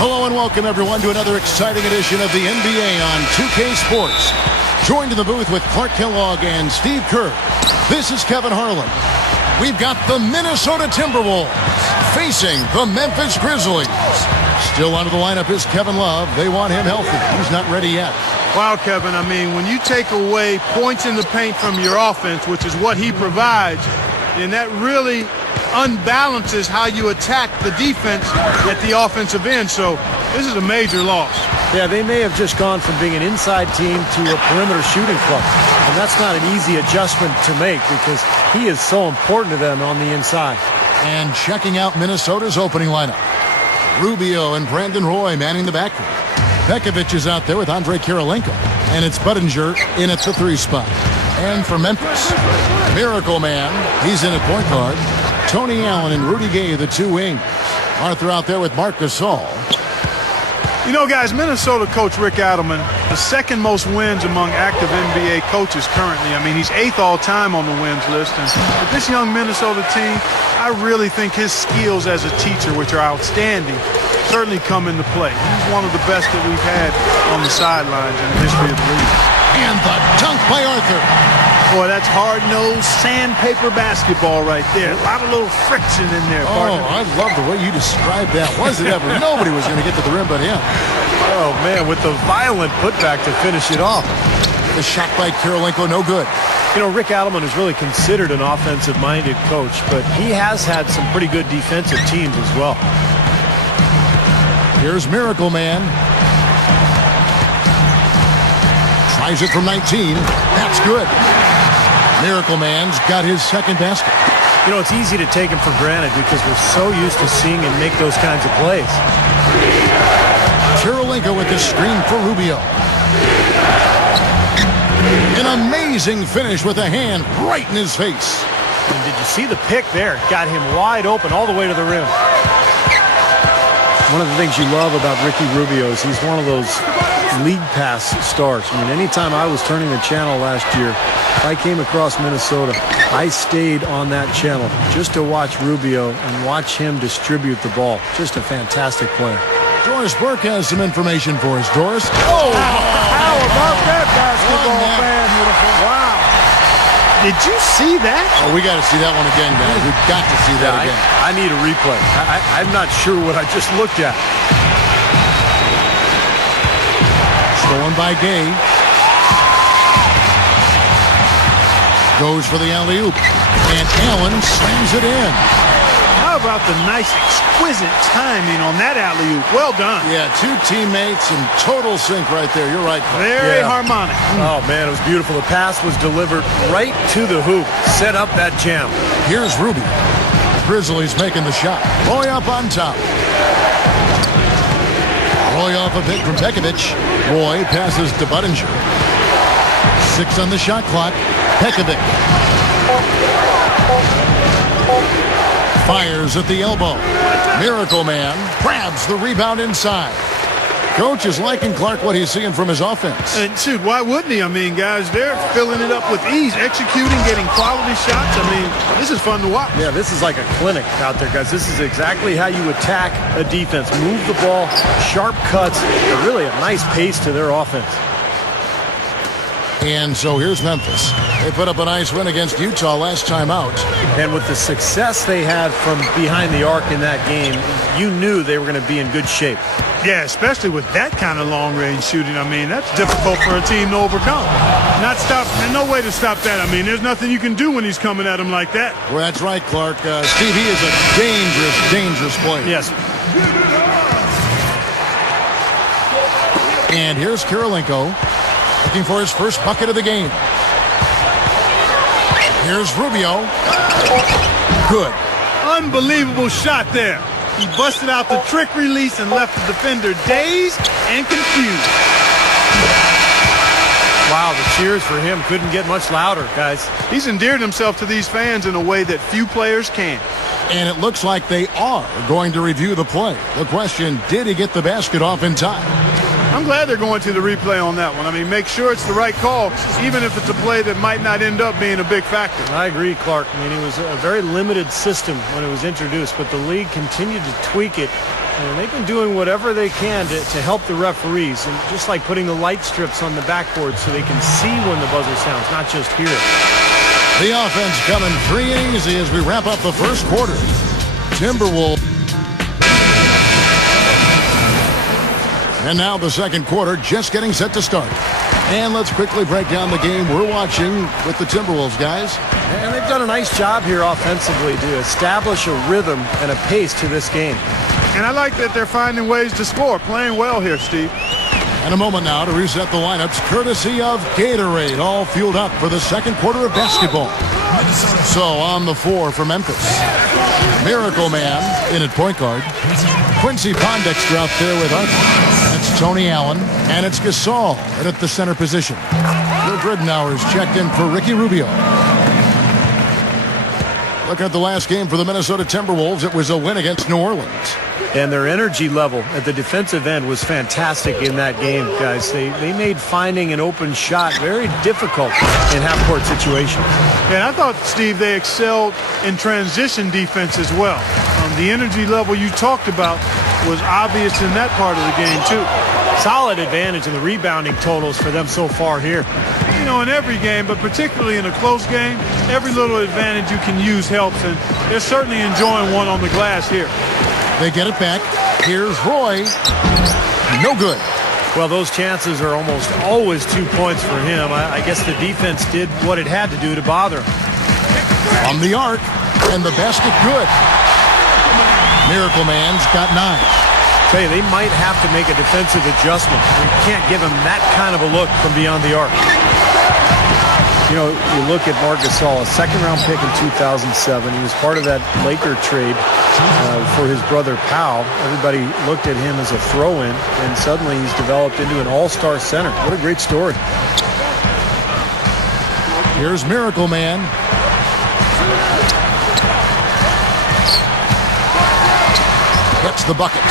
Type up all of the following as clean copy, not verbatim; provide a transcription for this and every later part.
Hello and welcome everyone to another exciting edition of the NBA on 2K Sports. Joined in the booth with Clark Kellogg and Steve Kerr. This is Kevin Harlan. We've got the Minnesota Timberwolves facing the Memphis Grizzlies. Still out of the lineup is Kevin Love. They want him healthy. He's not ready yet. Wow, Kevin, I mean, when you take away points in the paint from your offense, which is what he provides, then that really unbalances how you attack the defense at the offensive end. So this is a major loss. Yeah, they may have just gone from being an inside team to a perimeter shooting club. And that's not an easy adjustment to make because he is so important to them on the inside. And checking out Minnesota's opening lineup. Rubio and Brandon Roy manning the backcourt. Pekovic is out there with Andre Kirilenko. And it's Budinger in at the 3 spot. And for Memphis, Miracle Man, he's in at point guard. Tony Allen and Rudy Gay, the 2 wings. Arthur out there with Marc Gasol. You know, guys, Minnesota coach Rick Adelman, the second most wins among active NBA coaches currently. I mean, he's 8th all-time on the wins list. And with this young Minnesota team, I really think his skills as a teacher, which are outstanding, certainly come into play. He's one of the best that we've had on the sidelines in the history of the league. And the dunk by Arthur. Boy, that's hard-nosed sandpaper basketball right there. A lot of little friction in there, partner. Oh, I love the way you described that. Was it ever? Nobody was going to get to the rim but him. Oh, man, with the violent putback to finish it off. The shot by Kirilenko, no good. You know, Rick Adelman is really considered an offensive-minded coach, but he has had some pretty good defensive teams as well. Here's Miracle Man. Tries it from 19. That's good. Miracle Man's got his second basket. You know, it's easy to take him for granted because we're so used to seeing him make those kinds of plays. Kirilenko with the screen for Rubio. An amazing finish with a hand right in his face. And did you see the pick there? Got him wide open all the way to the rim. One of the things you love about Ricky Rubio is he's one of those league pass stars. I mean, anytime I was turning the channel last year, I came across Minnesota, I stayed on that channel just to watch Rubio and watch him distribute the ball. Just a fantastic player. Doris Burke has some information for us. Doris? Oh, how about that basketball fan? Beautiful. Wow. Did you see that? Oh, we got to see that one again, guys. We've got to see that again. I need a replay. I'm not sure what I just looked at. Stolen by Gay. Goes for the alley-oop. And Allen slams it in. How about the nice, exquisite timing on that alley-oop? Well done. Yeah, 2 teammates in total sync right there. You're right. Very harmonic. Oh, man, it was beautiful. The pass was delivered right to the hoop. Set up that jam. Here's Rubio. Grizzlies making the shot. Roy up on top. Roy off a pick from Pekovic. Roy passes to Budinger. 6 on the shot clock. Pekovic. Fires at the elbow. Miracle Man grabs the rebound inside. Coach is liking Clark what he's seeing from his offense. And shoot, why wouldn't he? I mean, guys, they're filling it up with ease, executing, getting quality shots. I mean, this is fun to watch. Yeah, this is like a clinic out there, guys. This is exactly how you attack a defense. Move the ball, sharp cuts, really a nice pace to their offense. And so here's Memphis. They put up a nice win against Utah last time out. And with the success they had from behind the arc in that game, you knew they were going to be in good shape. Yeah, especially with that kind of long-range shooting. I mean, that's difficult for a team to overcome. There's no way to stop that. I mean, there's nothing you can do when he's coming at him like that. Well, that's right, Clark. Steve, he is a dangerous, dangerous player. Yes. And here's Kirilenko. Looking for his first bucket of the game. Here's Rubio. Good. Unbelievable shot there. He busted out the trick release and left the defender dazed and confused. Wow, the cheers for him couldn't get much louder, guys. He's endeared himself to these fans in a way that few players can. And it looks like they are going to review the play. The question, did he get the basket off in time? I'm glad they're going to the replay on that one. I mean, make sure it's the right call, even if it's a play that might not end up being a big factor. I agree, Clark. I mean, it was a very limited system when it was introduced, but the league continued to tweak it. And they've been doing whatever they can to help the referees, and just like putting the light strips on the backboard so they can see when the buzzer sounds, not just hear it. The offense coming free and easy as we wrap up the first quarter. Timberwolves. And now the second quarter just getting set to start. And let's quickly break down the game we're watching with the Timberwolves, guys. And they've done a nice job here offensively to establish a rhythm and a pace to this game. And I like that they're finding ways to score, playing well here, Steve. And a moment now to reset the lineups, courtesy of Gatorade, all fueled up for the second quarter of basketball. So on the floor for Memphis, Miracle Man in at point guard. Quincy Pondexter out there with us. That's Tony Allen, and it's Gasol at the center position. Bill Griddenauer's checked in for Ricky Rubio. Looking at the last game for the Minnesota Timberwolves, it was a win against New Orleans. And their energy level at the defensive end was fantastic in that game, guys. They made finding an open shot very difficult in half-court situations. And I thought, Steve, they excelled in transition defense as well. The energy level you talked about was obvious in that part of the game, too. Solid advantage in the rebounding totals for them so far here. You know, in every game, but particularly in a close game, every little advantage you can use helps, and they're certainly enjoying one on the glass here. They get it back. Here's Roy. No good. Well, those chances are almost always 2 points for him. I guess the defense did what it had to do to bother him. On the arc, and the basket good. Miracle Man's got 9. Tell you, they might have to make a defensive adjustment. You can't give him that kind of a look from beyond the arc. You know, you look at Marc Gasol, a second-round pick in 2007. He was part of that Laker trade for his brother Pau. Everybody looked at him as a throw-in, and suddenly he's developed into an all-star center. What a great story. Here's Miracle Man. Gets the bucket.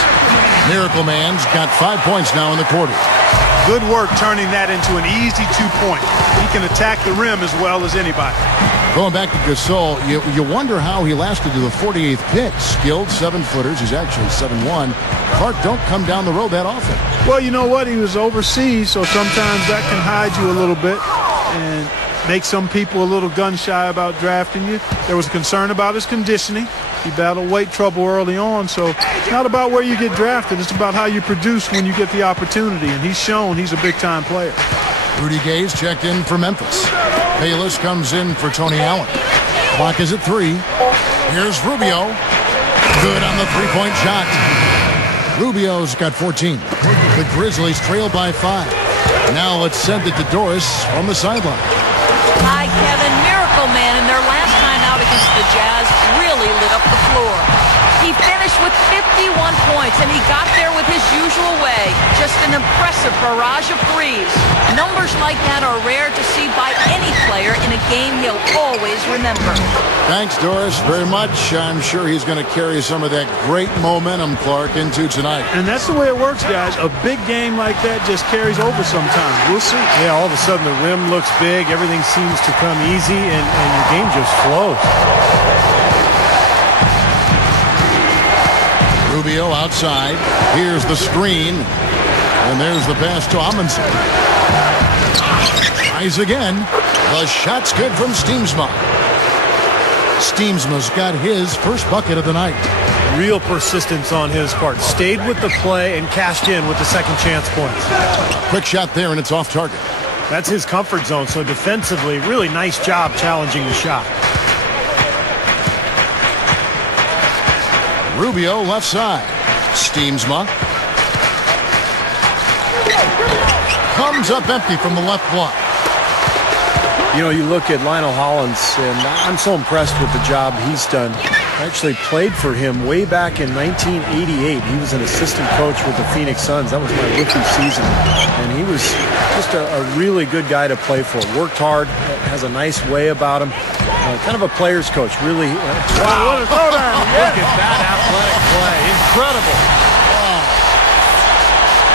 Miracle Man's got 5 points now in the quarter. Good work turning that into an easy 2-point. He can attack the rim as well as anybody. Going back to Gasol, you wonder how he lasted to the 48th pick. Skilled 7-footers. He's actually 7'1". Clark don't come down the road that often. Well, you know what? He was overseas, so sometimes that can hide you a little bit and make some people a little gun-shy about drafting you. There was concern about his conditioning. He battled weight trouble early on, so it's not about where you get drafted. It's about how you produce when you get the opportunity, and he's shown he's a big-time player. Rudy Gay's checked in for Memphis. Bayless comes in for Tony Allen. Clock is at 3. Here's Rubio. Good on the three-point shot. Rubio's got 14. The Grizzlies trail by 5. Now let's send it to Doris on the sideline. Hi, Kevin. Miracle Man in their last time out against the Jazz really lit up the floor. He finished with 51 points, and he got there with his usual way. Just an impressive barrage of threes. Numbers like that are rare to see by any player in a game he'll always remember. Thanks, Doris, very much. I'm sure he's going to carry some of that great momentum, Clark, into tonight. And that's the way it works, guys. A big game like that just carries over sometimes. We'll see. Yeah, all of a sudden the rim looks big. Everything seems to come easy, and your game just flows. Rubio outside. Here's the screen. And there's the pass to Amundsen. Tries again. The shot's good from Steamsma. Steamsma's got his first bucket of the night. Real persistence on his part. Stayed with the play and cashed in with the second chance points. Quick shot there, and it's off target. That's his comfort zone. So defensively, really nice job challenging the shot. Rubio left side. Steamsma. Comes up empty from the left block. You know, you look at Lionel Hollins, and I'm so impressed with the job he's done. I actually played for him way back in 1988. He was an assistant coach with the Phoenix Suns. That was my rookie season. And he was just a really good guy to play for. Worked hard, has a nice way about him. Kind of a player's coach, really. Wow, what a throwdown. Look at that athletic play. Incredible.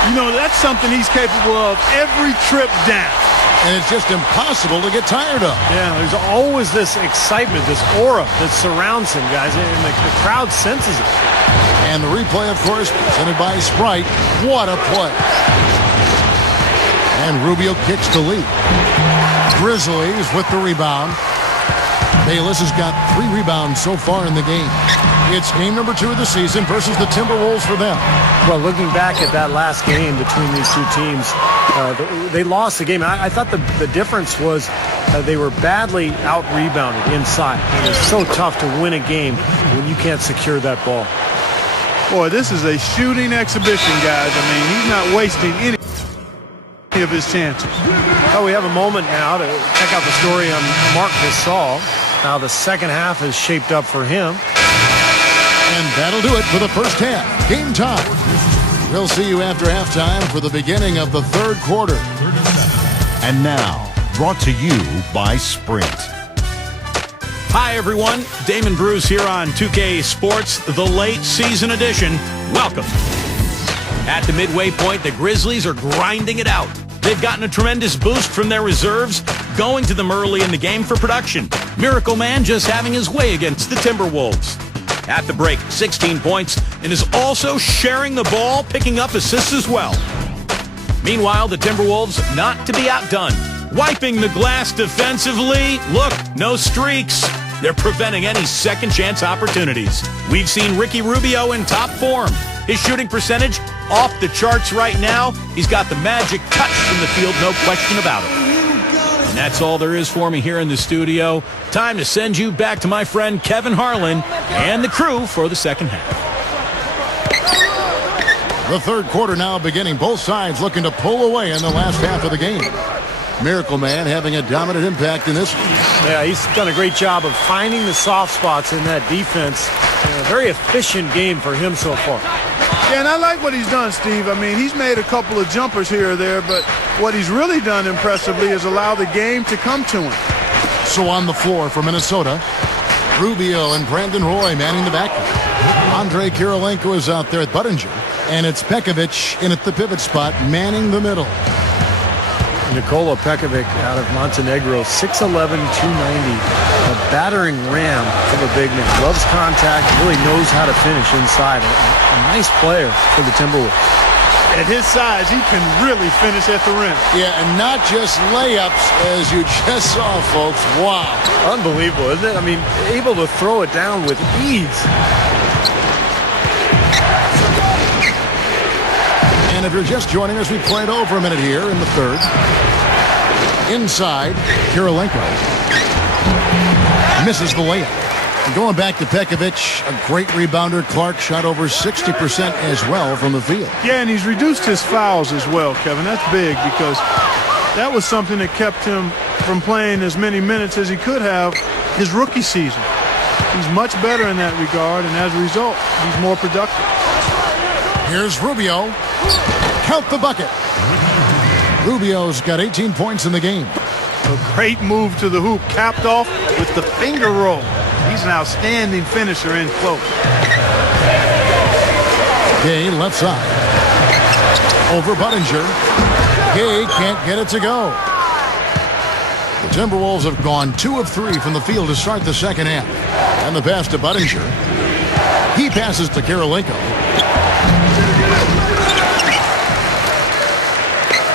You know, that's something he's capable of every trip down. And it's just impossible to get tired of. Yeah, there's always this excitement, this aura that surrounds him, guys, and the crowd senses it. And the replay, of course, presented by Sprite. What a play. And Rubio kicks the lead. Grizzlies with the rebound. Bayless has got 3 rebounds so far in the game. It's game number 2 of the season versus the Timberwolves for them. Well, looking back at that last game between these two teams, they lost the game. I thought the difference was they were badly out-rebounded inside. It's so tough to win a game when you can't secure that ball. Boy, this is a shooting exhibition, guys. I mean, he's not wasting any of his chances. Well, we have a moment now to check out the story on Mark Gasol. How the second half is shaped up for him. And that'll do it for the first half. Game time. We'll see you after halftime for the beginning of the third quarter. And now, brought to you by Sprint. Hi, everyone. Damon Bruce here on 2K Sports, the late season edition. Welcome. At the midway point, the Grizzlies are grinding it out. They've gotten a tremendous boost from their reserves, going to them early in the game for production. Miracle Man just having his way against the Timberwolves. At the break, 16 points, and is also sharing the ball, picking up assists as well. Meanwhile, the Timberwolves not to be outdone. Wiping the glass defensively. Look, no streaks. They're preventing any second chance opportunities. We've seen Ricky Rubio in top form. His shooting percentage off the charts right now. He's got the magic touch from the field, no question about it. And that's all there is for me here in the studio. Time to send you back to my friend Kevin Harlan and the crew for the second half. The third quarter now beginning. Both sides looking to pull away in the last half of the game. Miracle Man having a dominant impact in this one. Yeah, he's done a great job of finding the soft spots in that defense. Very efficient game for him so far. Yeah, and I like what he's done, Steve. I mean, he's made a couple of jumpers here or there, but what he's really done impressively is allow the game to come to him. So on the floor for Minnesota, Rubio and Brandon Roy manning the backcourt. Andre Kirilenko is out there at Budinger, and it's Pekovic in at the pivot spot manning the middle. Nikola Pekovic out of Montenegro, 6'11", 290. A battering ram for the big man. Loves contact, really knows how to finish inside. A nice player for the Timberwolves. At his size, he can really finish at the rim. Yeah, and not just layups, as you just saw, folks. Wow. Unbelievable, isn't it? I mean, able to throw it down with ease. And if you're just joining us, we played over a minute here in the third. Inside, Kirilenko misses the layup. And going back to Pekovic, a great rebounder. Clark shot over 60% as well from the field. Yeah, and he's reduced his fouls as well, Kevin. That's big because that was something that kept him from playing as many minutes as he could have his rookie season. He's much better in that regard, and as a result, he's more productive. Here's Rubio. Count the bucket. Rubio's got 18 points in the game. A great move to the hoop, capped off with the finger roll. He's an outstanding finisher in close. Gay left side. Over Budinger. Gay can't get it to go. The Timberwolves have gone 2 of 3 from the field to start the second half. And the pass to Budinger. He passes to Kirilenko.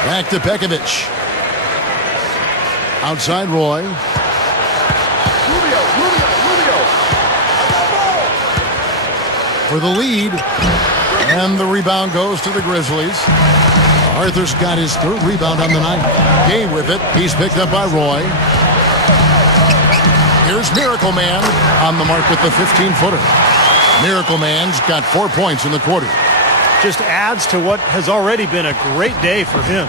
Back to Pekovic. Outside Roy. For the lead. And the rebound goes to the Grizzlies. Arthur's got his 3rd rebound on the night. Gay with it. He's picked up by Roy. Here's Miracle Man on the mark with the 15-footer. Miracle Man's got 4 points in the quarter. Just adds to what has already been a great day for him.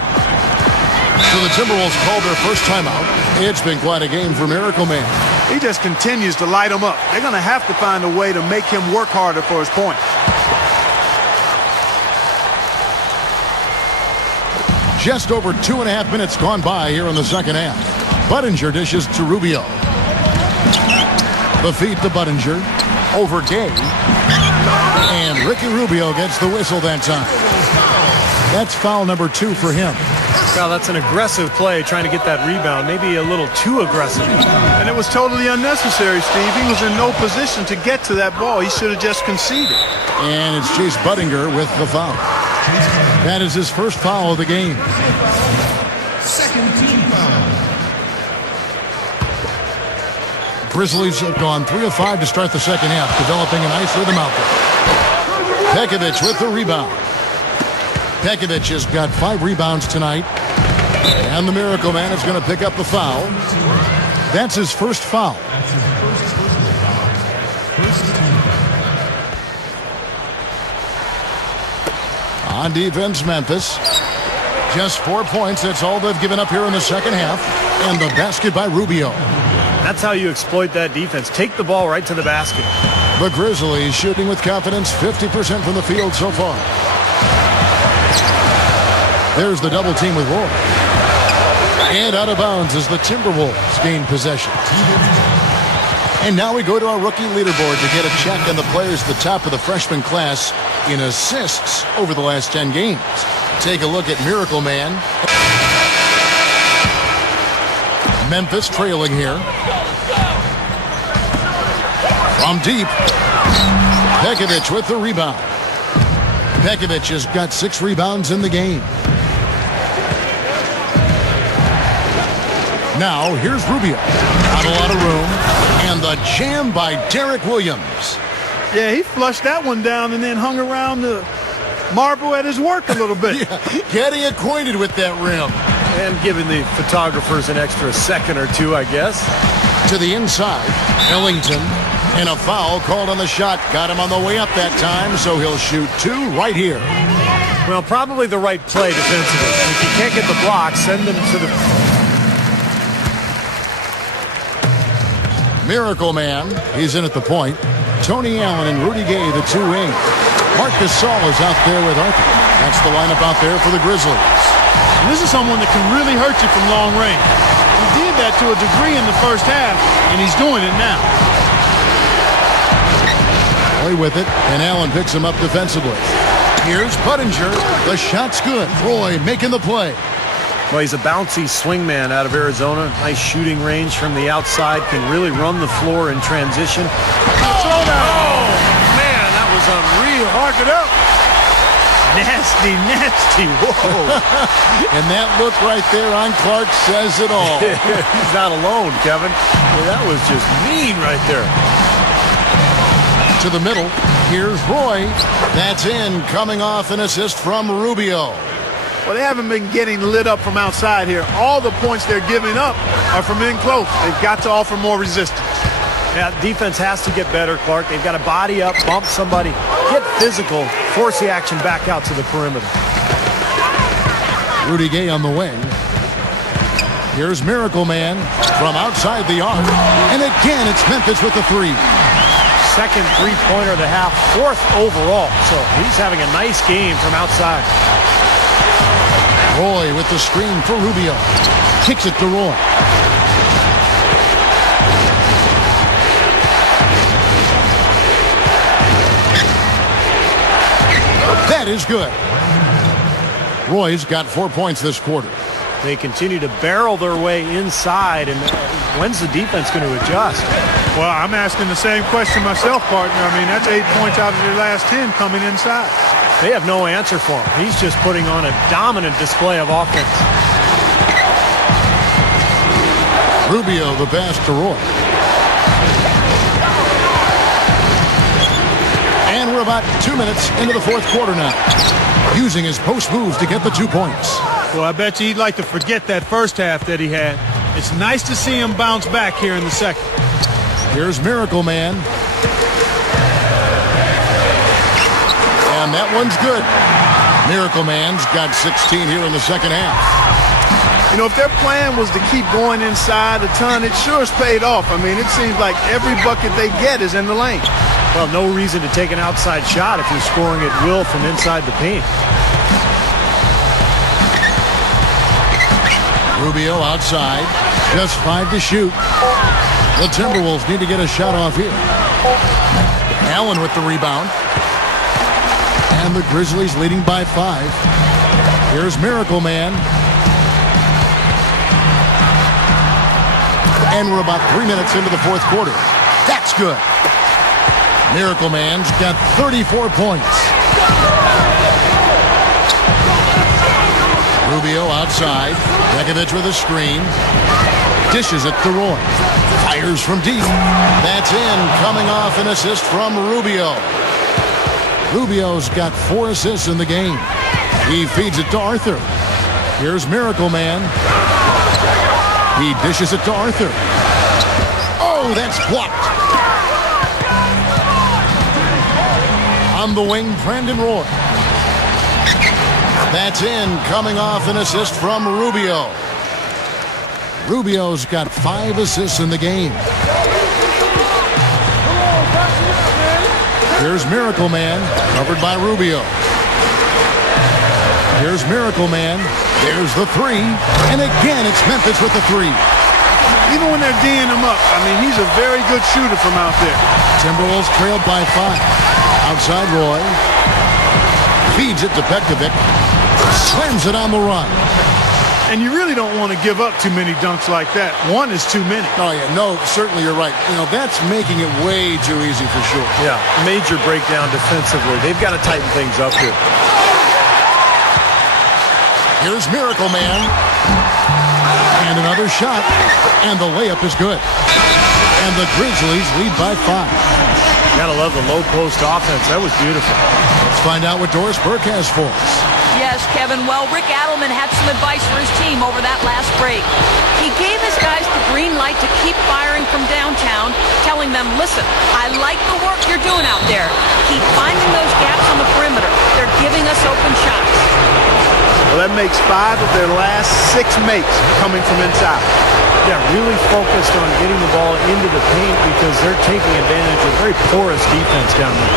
So the Timberwolves called their first timeout. It's been quite a game for Miracle Man. He just continues to light them up. They're going to have to find a way to make him work harder for his point. Just over 2.5 minutes gone by here in the second half. Budinger dishes to Rubio. The feed to Budinger. Over Gay. And Ricky Rubio gets the whistle that time. That's foul number 2 for him. Well, that's an aggressive play, trying to get that rebound. Maybe a little too aggressive. And it was totally unnecessary, Steve. He was in no position to get to that ball. He should have just conceded. And it's Chase Budinger with the foul. That is his first foul of the game. Second team foul. Grizzlies have gone 3 of 5 to start the second half, developing a nice rhythm out there. Pekovic with the rebound. Pekovic has got 5 rebounds tonight. And the Miracle Man is going to pick up the foul. That's his first foul. On defense, Memphis. Just 4 points. That's all they've given up here in the second half. And the basket by Rubio. That's how you exploit that defense. Take the ball right to the basket. The Grizzlies shooting with confidence, 50% from the field so far. There's the double team with Roy. And out of bounds as the Timberwolves gain possession. And now we go to our rookie leaderboard to get a check on the players at the top of the freshman class in assists over the last 10 games. Take a look at Miracle Man. Memphis trailing here. From deep. Pekovic with the rebound. Pekovic has got 6 rebounds in the game. Now, here's Rubio. Not a lot of room. And the jam by Derek Williams. Yeah, he flushed that one down and then hung around the marble at his work a little bit. Yeah, getting acquainted with that rim. And giving the photographers an extra second or two, I guess. To the inside, Ellington. And a foul called on the shot. Got him on the way up that time, so he'll shoot 2 right here. Well, probably the right play defensively. If you can't get the block, send them to the... Miracle Man, he's in at the point. Tony Allen and Rudy Gay, the 2 wings. Marc Gasol is out there with Arthur. That's the lineup out there for the Grizzlies. And this is someone that can really hurt you from long range. He did that to a degree in the first half, and he's doing it now. Play with it, and Allen picks him up defensively. Here's Budinger. The shot's good. Roy making the play. Well, he's a bouncy swingman out of Arizona. Nice shooting range from the outside. Can really run the floor in transition. Oh, man, that was unreal. Mark it up. Nasty, nasty. Whoa. And that look right there on Clark says it all. He's not alone, Kevin. Well, that was just mean right there. To the middle. Here's Roy. That's in, coming off an assist from Rubio. Well, they haven't been getting lit up from outside here. All the points they're giving up are from in close. They've got to offer more resistance. Yeah, defense has to get better, Clark. They've got to body up, bump somebody, get physical, force the action back out to the perimeter. Rudy Gay on the wing. Here's Miracle Man from outside the arc. And again, it's Memphis with the 3. Second three-pointer of the half, 4th overall. So he's having a nice game from outside. Roy with the screen for Rubio. Kicks it to Roy. That is good. Roy's got 4 points this quarter. They continue to barrel their way inside, and when's the defense going to adjust? Well, I'm asking the same question myself, partner. I mean, that's 8 points out of their last 10 coming inside. They have no answer for him. He's just putting on a dominant display of offense. Rubio, the pass to Roy. And we're about 2 minutes into the 4th quarter now. Using his post moves to get the 2 points. Well, I bet you he'd like to forget that first half that he had. It's nice to see him bounce back here in the second. Here's Miracle Man. And that one's good. Miracle Man's got 16 here in the second half. You know, if their plan was to keep going inside a ton, it sure has paid off. I mean, it seems like every bucket they get is in the lane. Well, no reason to take an outside shot if you're scoring at will from inside the paint. Rubio outside. Just 5 to shoot. The Timberwolves need to get a shot off here. Allen with the rebound. And the Grizzlies leading by 5. Here's Miracle Man. And we're about 3 minutes into the fourth quarter. That's good. Miracle Man's got 34 points. Rubio outside. Bekovic with a screen. Dishes it to Roy. Fires from deep. That's in. Coming off an assist from Rubio. Rubio's got 4 assists in the game. He feeds it to Arthur. Here's Miracle Man. He dishes it to Arthur. Oh, that's blocked. On the wing, Brandon Roy. That's in. Coming off an assist from Rubio. Rubio's got 5 assists in the game. Here's Miracle Man, covered by Rubio. Here's Miracle Man. There's the 3. And again, it's Memphis with the 3. Even when they're D'ing him up, I mean, he's a very good shooter from out there. Timberwolves trailed by 5. Outside Roy. Feeds it to Bekovic. Slams it on the run. And you really don't want to give up too many dunks like that. 1 is too many. Oh, yeah. No, certainly you're right. You know, that's making it way too easy for sure. Yeah, major breakdown defensively. They've got to tighten things up here. Here's Miracle Man. And another shot. And the layup is good. And the Grizzlies lead by 5. Gotta love the low post offense. That was beautiful. Let's find out what Doris Burke has for us. Yes, Kevin. Well, Rick Adelman had some advice for his team over that last break. He gave his guys the green light to keep firing from downtown, telling them, listen, I like the work you're doing out there. Keep finding those gaps on the perimeter. They're giving us open shots. Well, that makes 5 of their last 6 makes coming from inside. Yeah, really focused on getting the ball into the paint because they're taking advantage of very porous defense down there.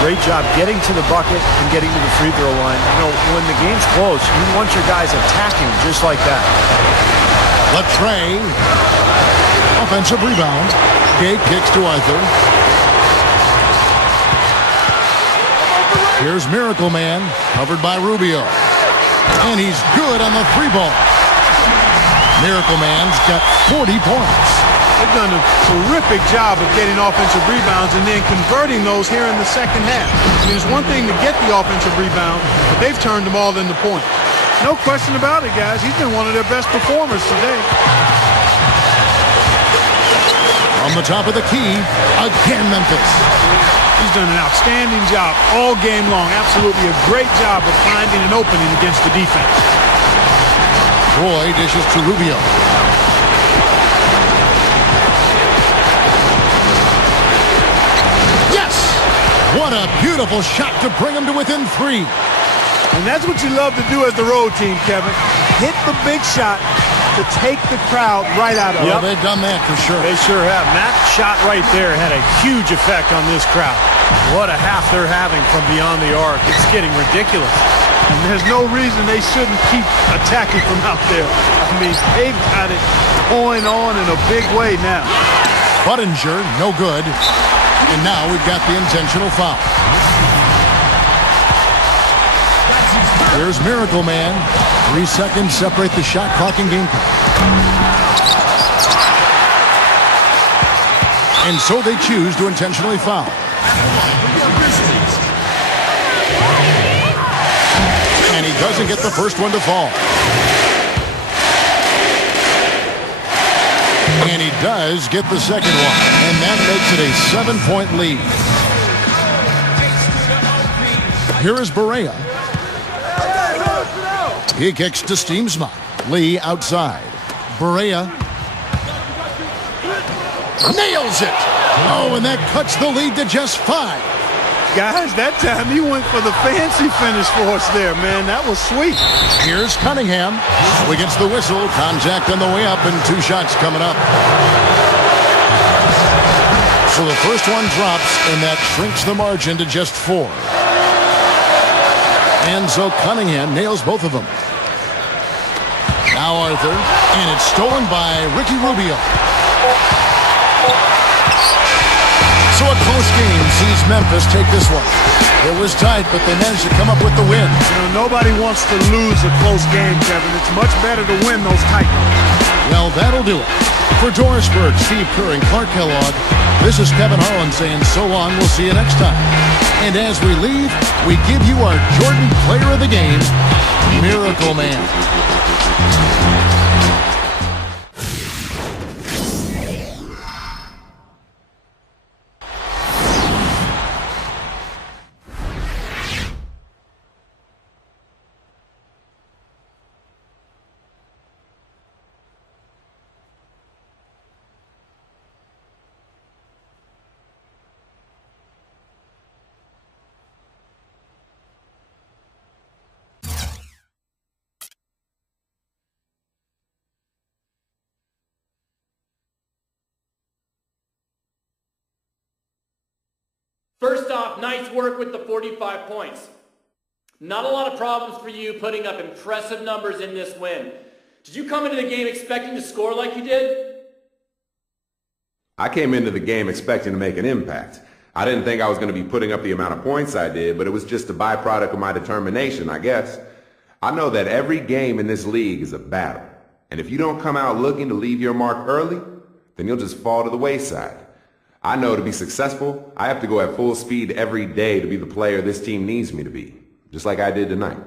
Great job getting to the bucket and getting to the free throw line. You know, when the game's close, you want your guys attacking just like that. Latrey. Offensive rebound. Gay kicks to Arthur. Here's Miracle Man, covered by Rubio. And he's good on the 3-ball. Miracle Man's got 40 points. They've done a terrific job of getting offensive rebounds and then converting those here in the second half. I mean, it's one thing to get the offensive rebound, but they've turned them all into points. No question about it, guys. He's been one of their best performers today. On the top of the key, again Memphis. He's done an outstanding job all game long. Absolutely a great job of finding an opening against the defense. Roy dishes to Rubio. Yes! What a beautiful shot to bring him to within 3. And that's what you love to do as the road team, Kevin. Hit the big shot to take the crowd right out of it. Well, they've done that for sure. They sure have. And that shot right there had a huge effect on this crowd. What a half they're having from beyond the arc. It's getting ridiculous. And there's no reason they shouldn't keep attacking from out there. I mean, they've got it going on in a big way now. Budinger, no good. And now we've got the intentional foul. Here's Miracle Man. 3 seconds separate the shot clock and game clock. And so they choose to intentionally foul. And he doesn't get the first one to fall. And he does get the second one. And that makes it a 7-point lead. Here is Barea. He kicks to Steamsma. Lee outside. Barea nails it. Oh, and that cuts the lead to just 5. Guys, that time he went for the fancy finish for us there, man. That was sweet. Here's Cunningham. Who gets the whistle. Contact on the way up and 2 shots coming up. So the first one drops, and that shrinks the margin to just 4. And so Cunningham nails both of them. Now Arthur, and it's stolen by Ricky Rubio. So a close game sees Memphis take this one. It was tight, but they managed to come up with the win. You know, nobody wants to lose a close game, Kevin. It's much better to win those tight ones. Well, that'll do it. For Dorisburg, Steve Kerr and Clark Kellogg, this is Kevin Harlan saying so long. We'll see you next time. And as we leave, we give you our Jordan Player of the Game, Miracle Man. First off, nice work with the 45 points. Not a lot of problems for you putting up impressive numbers in this win. Did you come into the game expecting to score like you did? I came into the game expecting to make an impact. I didn't think I was going to be putting up the amount of points I did, but it was just a byproduct of my determination, I guess. I know that every game in this league is a battle. And if you don't come out looking to leave your mark early, then you'll just fall to the wayside. I know to be successful, I have to go at full speed every day to be the player this team needs me to be, just like I did tonight.